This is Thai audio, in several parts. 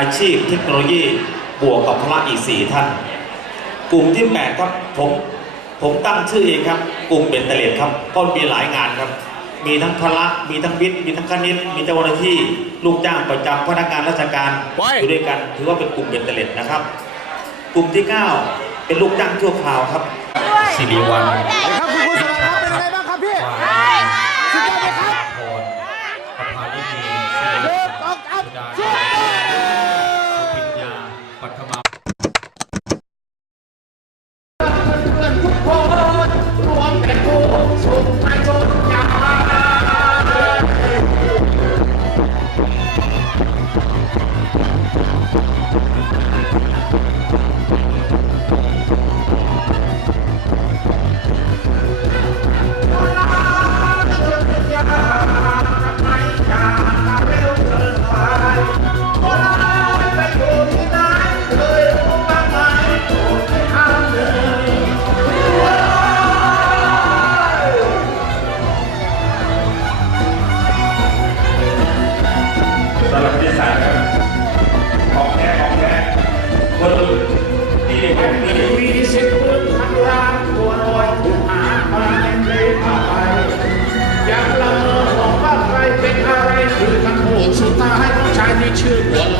การอาชีพเทคโนโลยีบวกกับพละอีกสี่ท่าน กลุ่มที่แปดครับผมผมตั้งชื่อเองครับ กลุ่มเบนเตเลตครับก็มีหลายงานครับ มีทั้งพละมีทั้งวิทย์มีทั้งคณิตมีเจ้าหน้าที่ลูกจ้างประจำพนักงานราชการไว้อยู่ด้วยกันถือว่าเป็นกลุ่มเบนเตเลตนะครับ กลุ่มที่เก้าเป็นลูกจ้างชั่วคราวครับสิริวัล เพื่อนทุกคน สิบพื้นพันล้านตัวลอยถูกหามาในเพลงมาไปอยากละเมอบอกว่าใครเป็นอะไรคือทั้งโหดสุดท้ายของชายที่ชื่อหัวล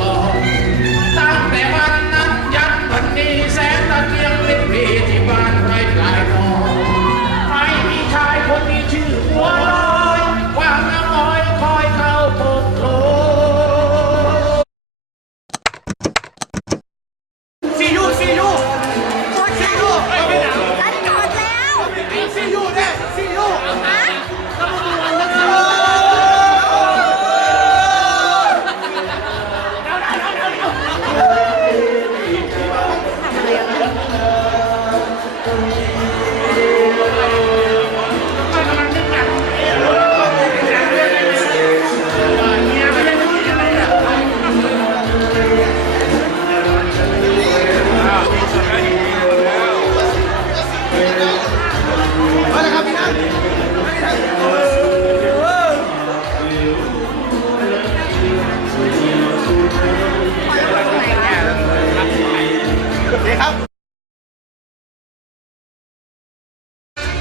อย คครับ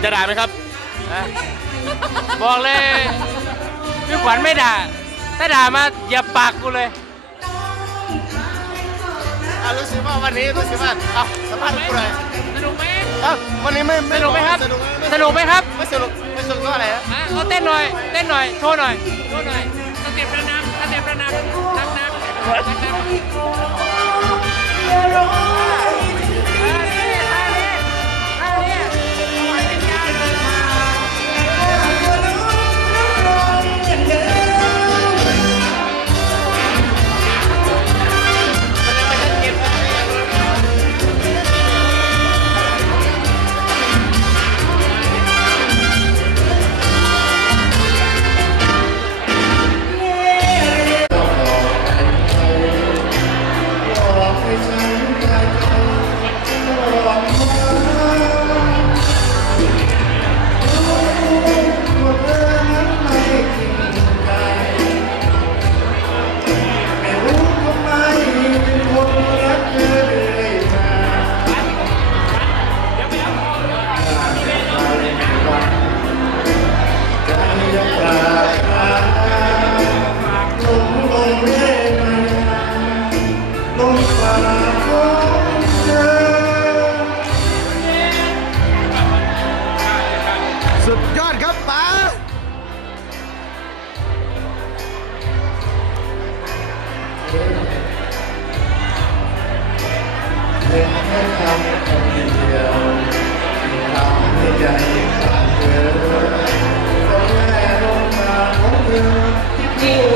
จะด่าไหมครับฮะบอกเลยพี่ขวัญไม่ด่า ถ้าด่ามาอย่าปากกูเลย อะรู้สึกว่าวันนี้รู้สึกว่าเอาสัมภาษณ์กูเลยสนุกไหมเอ้าวันนี้ไม่สนุกไหมครับ สนุกไหมสนุกไหมครับไม่สนุกไม่สนุกก็อะไรฮะอะเอาเต้นหน่อย เต้นหน่อย โชว์หน่อย โชว์หน่อยสเต็ประน้ำสเต็ประน้ำน้ำน้ำน้ำน้ำ ยอดครับป๋าที่ทำให้ใจขาดเธอต้องแม่ลงมาของเธอที่พูด